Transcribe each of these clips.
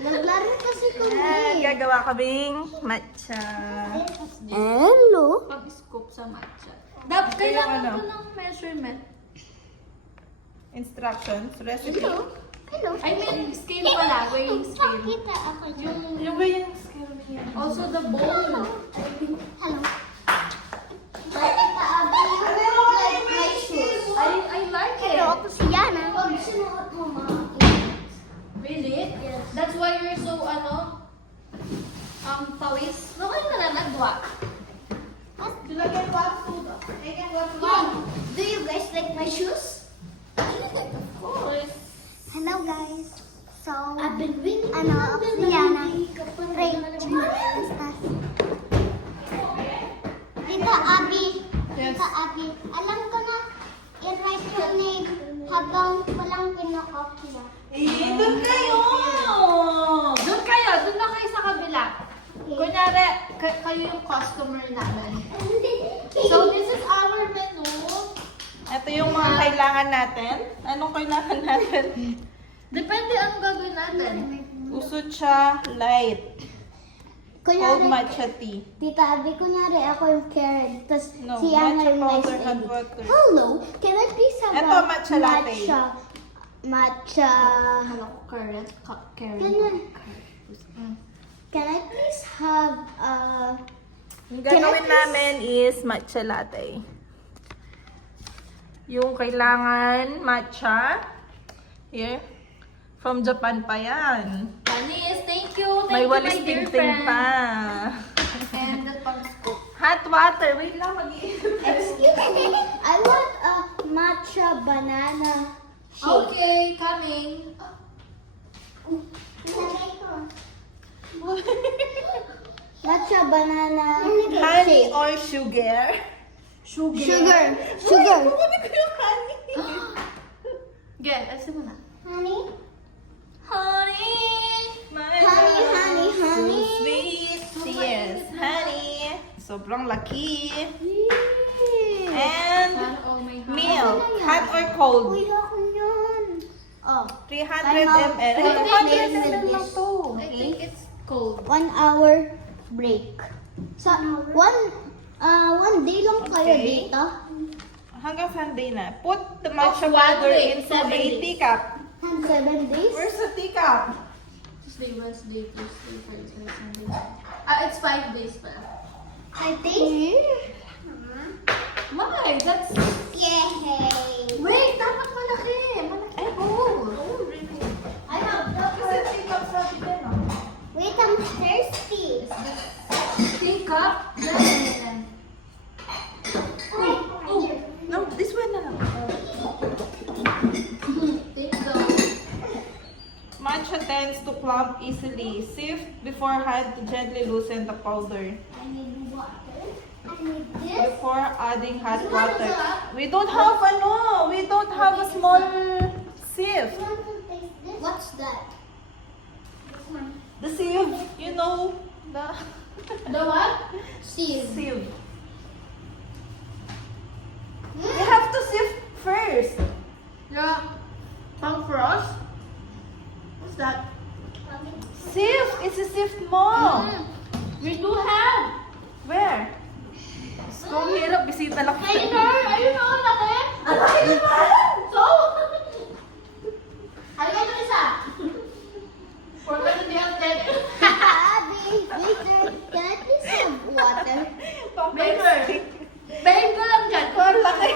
Naglaro kasi kami. Gagawa kaming matcha. Hello? Pag-scoop sa matcha. Ito Kailangan yung ko ng measurement. Instructions, recipe. Hello? I mean, scale pala. Weighing scale. Kita ako dyan. Yung weighing scale niya. Also the bowl. Hello? Bakit Abi you like my shoes? I like it. Pero ako si Yana. Pag sinuot mo Really? That's why you're so, pawis? No, kayo na nagwa. Do you guys like my shoes? Of course. Hello guys. So, ako si Yana. Ray. Estas. Tita Abi. Yes. Tita Abi. Alam ko na i-write your name habang walang pinakopya. Doon kayo! Doon kayo. Doon na kayo sa kabila. Kunyari, kayo yung customer namin. So, this is our menu. Ito yung mga kailangan natin. Anong kailangan natin? Depende ang gagawin natin. Usucha light. Cold matcha tea. Tita Abi, kunyari ako yung Karen. Tapos No, si Yana matcha yung nice powder, hot lady. water. Hello, can I please have Eto, a matcha latte. Matcha. Hello, Karen. Ganun. Can I please have a... Yung gagawin namin is matcha latte. Yung kailangan matcha. Here. From Japan pa yan. Panis, thank you. May Thank you, walis my dear tingting friend. pa. And the pang-scoop. Hot water. Wait lang, mag-iisip. Excuse me. I want a matcha banana shake. Okay, coming. Ilagay ko. Matcha banana Honey shake. or sugar? Sugar. Sugar. Kukunin ko yung honey. Get, alisin mo na. Honey. Honey! My Honey, love, honey, honey. So sweet. Yes, honey. Sobrang laki. And Oh my God. milk. Hot or cold? Uy, ako yun. Oh. 300 Time out. ml. Ay, 200 ml lang to. I think it's cold. 1 hour break. Sa one day lang kayo Okay. dito. Hanggang Sunday na. Put the matcha One powder week, into 7 a days. teacup. 7 days? Where's the teacup? Tuesday, Wednesday, Thursday, Friday, Sunday. It's 5 days pa. 5 days? Why? That's... Yay! Wait, dapat malaki. Malaki bowl. I have Kasi teacup sabi din, no? Wait, I'm thirsty. Teacup. Then. Oh. No, this one na lang. Take the... Matcha tends to clump easily. Sift beforehand to gently loosen the powder. I need water. I need this. Before adding hot water. We don't have we don't have a small sieve. You want to taste this? What's that? This one. The sieve, you know, the The what? Steve. sieve. You have to sift first. Yeah. Pang frost? What's that? Sieve, it's a sieve mo. We do have. Where? Kung hirap, bisita lang. Ayun na, laki. Alaki naman! So? Halika ito isa. For the hindi ang dead. Abby, waiter, can I please have water? Babe ko lang dyan. Ang laki.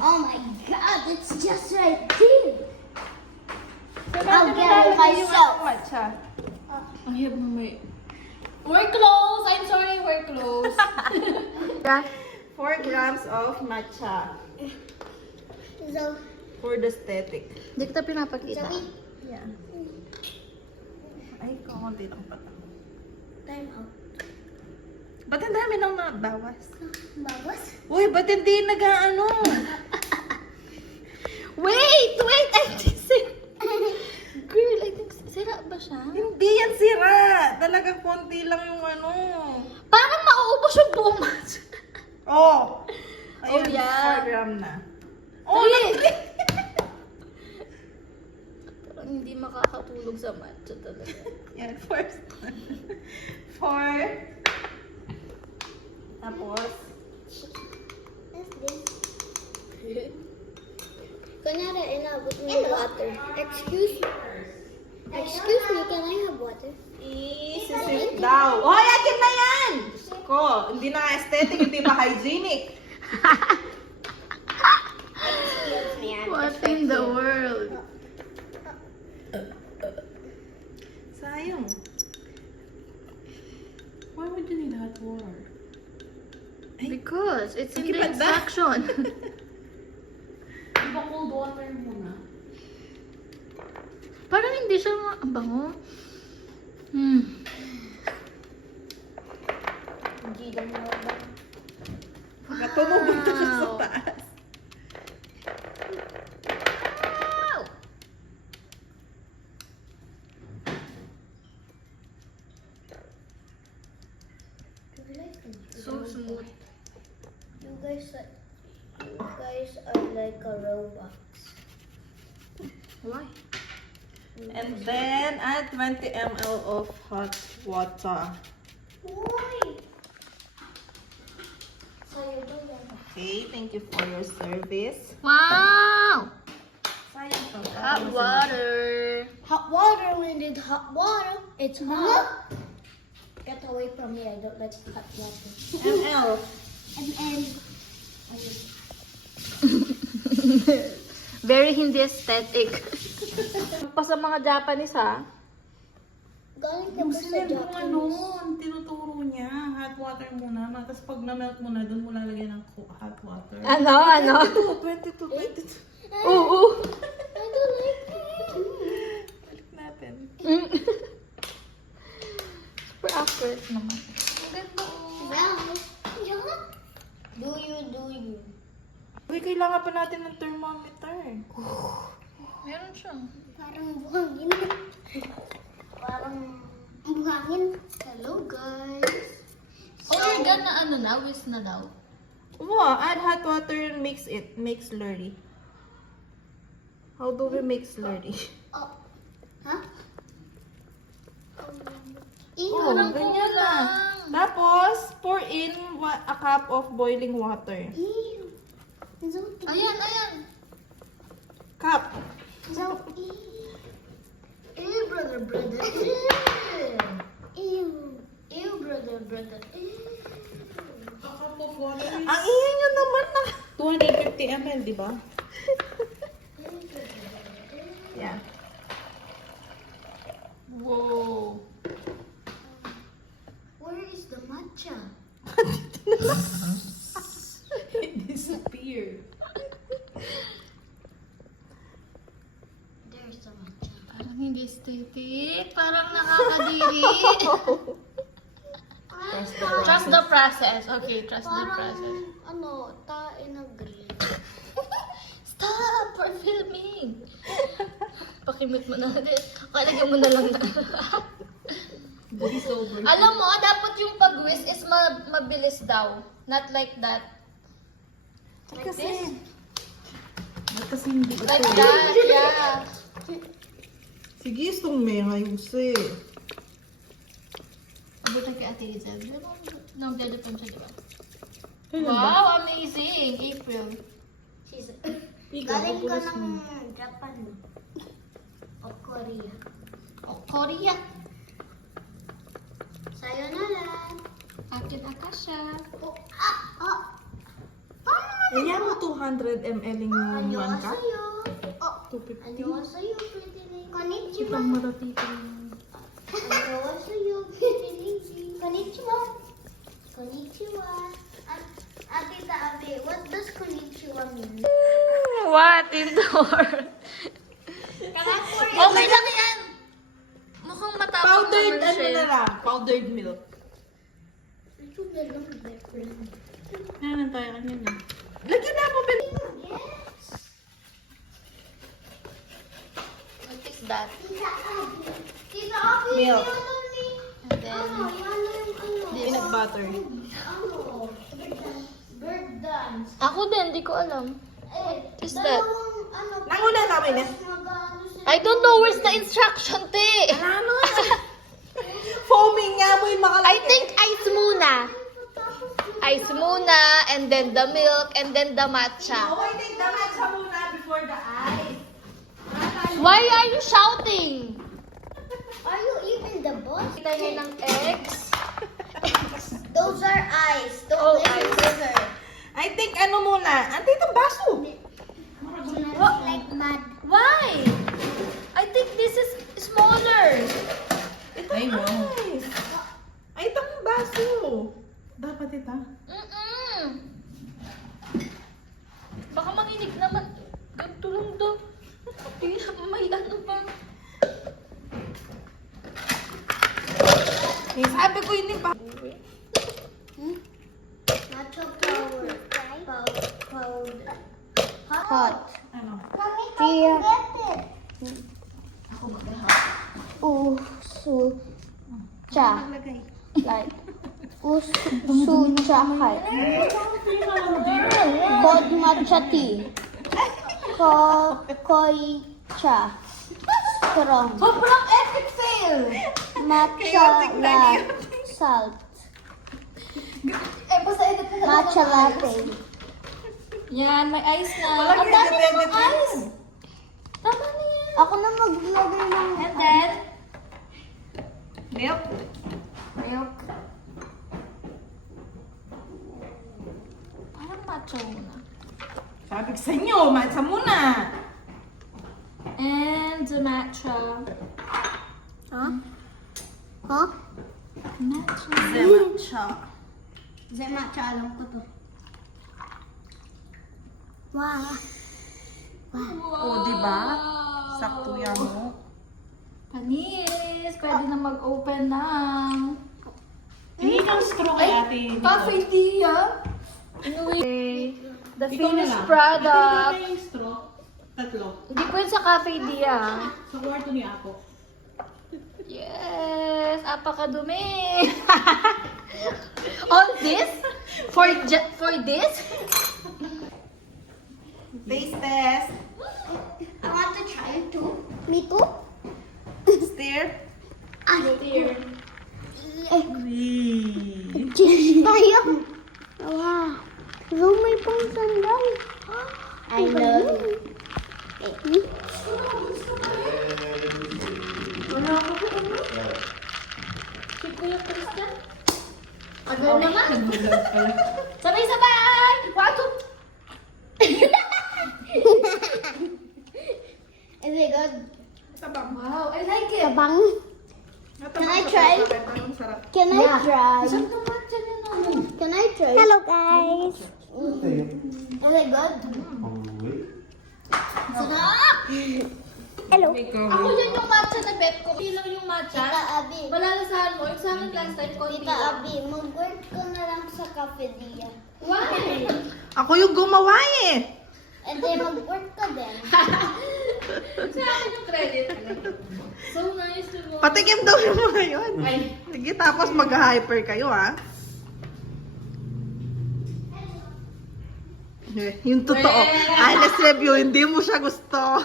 Oh my god, it's just right there. I'll get it myself. Matcha. Ang hirap mo may... We're close. I'm sorry, we're close. 4 grams of matcha So, for the aesthetic. Hindi kita pinapakita. Zoe, Yeah. Ay, kakunti lang pala. time out. Ba't ang dami nang nabawas? Bawas? Uy, ba't hindi nag-ano? Wait! I think Girl, I think sira ba siya? Hindi yan sira. Talagang konti lang yung ano. Parang mauubos yung buong Oh! Ayun, Oh, yeah. 4 gram na. Oh, parang hindi makakatulog sa matcha talaga. Yan, first. 4. Tapos, What's this? Kunyari, inabot mo yung water. Excuse me, can I have water? isisip daw. Hoy, akin na yan! Diyos ko, hindi na aesthetic, hindi pa hygienic. Excuse me, I'm What in the world? Sayang. Why would you need hot water? Because it's in Keep the it back. instruction. Di ba cold water muna? Parang hindi siya ang bango. Hindi lang mo ba? Natunog ito siya sa taas. Wow! So smooth. You guys are like a robot. Why? And then, add 20 ml of hot water. Why? Sa'yo ba yan? Okay, thank you for your service. Wow! Sayang to. Hot water. Hot water, we need hot water. It's hot. Get away from me, I don't like hot water. ml. And Very hindi aesthetic. Pa sa mga Japanese ha. galing ka Yung ba sa sinend mo Japanese? tinuturo niya. Hot water muna. Tapos pag na-melt mo na, doon mo lalagyan ng hot water. Ano? 22. Oo. I don't like it. Balik natin. Super accurate naman. Ang ganda oh. Wow. Yeah. Do you? Uy, kailangan pa natin ng thermometer. Meron siya. Parang buhangin. Parang buhangin. Hello, guys. Oh, you're done na ano na? Whisk na daw. Wow, add hot water and mix it. Make slurry. How do we make slurry? Oh. Huh? Oh, ganyan na. Tapos, pour in a cup of boiling water. Ew. So, Ayan. Cup. so, ew, brother. Ew, brother. Ew. A cup of water. Ang ingay nyo naman na. 250 ml, di ba? Yeah. Whoa. Where is the matcha? It disappeared. There's the matcha. Parang hindi aesthetic. Parang nakakadiri. Trust the process. Okay, trust the process. Ano, tae na green. Stop for filming. Pakimit mo na. Kalagyan mo na lang na. Voice over. Alam mo, dapat yung pag-whisk is mabilis daw. Not like that. Like this? Kasi hindi ito. Like that, yeah. Sige, itong may ayusin. Abutan kay Ate Lizel. Nag-dedepan siya, diba? Kailan ba? Wow, amazing! April. She's Ikaw, galing ka papulis ng mo. Japan. O Korea. Oh, Korea. Sayonara. Akin Akasha. Oh, Paano naman? Ayan mo 200 ml yung 1 cup. Annyeonghaseyo. Oh, 250. annyeonghaseyo, pretty lady. Konnichiwa. Ibang maratito. Annyeonghaseyo, pretty lady. Konnichiwa. Konnichiwa. Ate, what does konnichiwa mean? What in the world? Okay lang yan. Mukhang matapang Powdered, naman ano siya. na lang? Powdered milk. Ito na lang different. Yan tayo kanina. Lagyan na ako, Ben. Yes. What is that? Tita Abby. Tita Abby, Milk. yan ang And then, yan ang this. Peanut butter. Ano? instructions. Ako din, di ko alam. What is that? Nanguna namin eh. I don't know where's the instruction, te. Ano? Foaming nga mo yung makalaki. I think ice muna. Ice muna, and then the milk, and then the matcha. Oh, I think the matcha muna before the ice. Why are you shouting? Are you eating the boss? Kita niyo ng eggs. Those are ice. Oh, Don't let ice. it sugar. I think ano muna. Ante itong baso. Like mad. Why? I think this is smaller. Ay, no. Ay, itong baso. Dapat ito. Mm-mm. Baka manginig naman. Ganito lang daw. May ano pa. Eh, sabi ko yun pa. Matcha powder. Powder. Hot. Ano? Dear. Usucha. Naglagay. Like. Usucha. Kod matcha tea. Koicha. Strong. Sobrang epic fail! Matcha Chaotic na salt. Eh, basta edit na Matcha latte. Yan, may ice na. Walang Ang dami edit, namang edit. ice. Tama na yan. Ako na maglagay ng... And then, Milk. milk. Parang matcha muna. Sabi ko sa inyo, matcha muna. And the matcha. Huh? Huh? Matcha. The matcha. Zay matcha, alam ko to. Wow. O, diba? Sakto yan mo. Panis. Pwede na mag-open ng Hindi kang straw kay ate. Cafe Dia. Anyway, the Ikaw na finished lang. product. Ito yung straw. Tatlo. Hindi po yun sa Cafe Dia. Sa kwarto ni Apo. Yes, apakadumi. All this? For this? Taste test. I want to try it too. Me too? Stir. Here. Cheers tayo. Wow. So may pang sandal. I love it. Wala ako po ano? Si Kuya Christian? Agad naman. Sabay-sabay! Wato! Is it good? Tabang. Wow, I like it. Tabang. Natabang Can I sa try? pagkain. Parang sarap. Can I try? Saan naman dyan yun ano? Can I try? Hello guys. Is it good? Sarap! Hello. Ako yan yung matcha na bet ko. Hindi lang yung matcha. Tita Abi. Malalasahan mo. Yung sa akin last time, konti Tita lang. Abi, mag-work ko na lang sa cafeteria. Why? Ako yung gumawa eh. And then mag-work ka din. Sa akin yung credit. So nice to know. Patikim daw yung mga yun. Ay. Sige, tapos mag-hyper kayo ha. Yung totoo. Honest review, hindi mo siya gusto.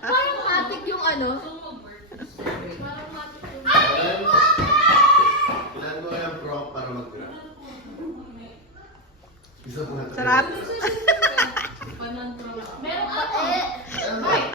Parang matik yung ano. Parang matik yung... Ilan mo yung prompt para mag-grab? Isa po na. Sarap. Meron ako.